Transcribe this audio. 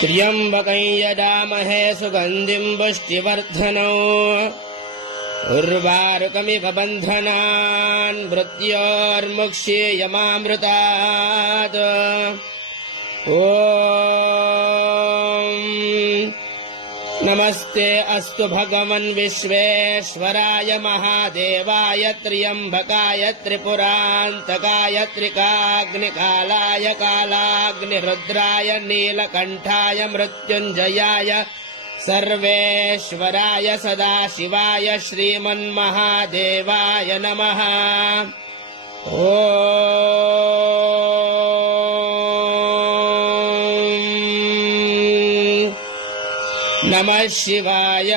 त्र्यम्बकं यजामहे सुगन्धिं पुष्टिवर्धनौ उर्वारुकमिव बन्धनान् मृत्योर्मुक्ष्येयमामृतात्। नमस्ते अस्तु भगवन् विश्वेश्वराय महादेवाय त्र्यम्बकाय त्रिपुरान्तकाय त्रिकाग्निकालाय कालाग्निरुद्राय नीलकण्ठाय मृत्युञ्जयाय सर्वेश्वराय सदाशिवाय श्रीमन्महादेवाय नमः। नमः शिवाय।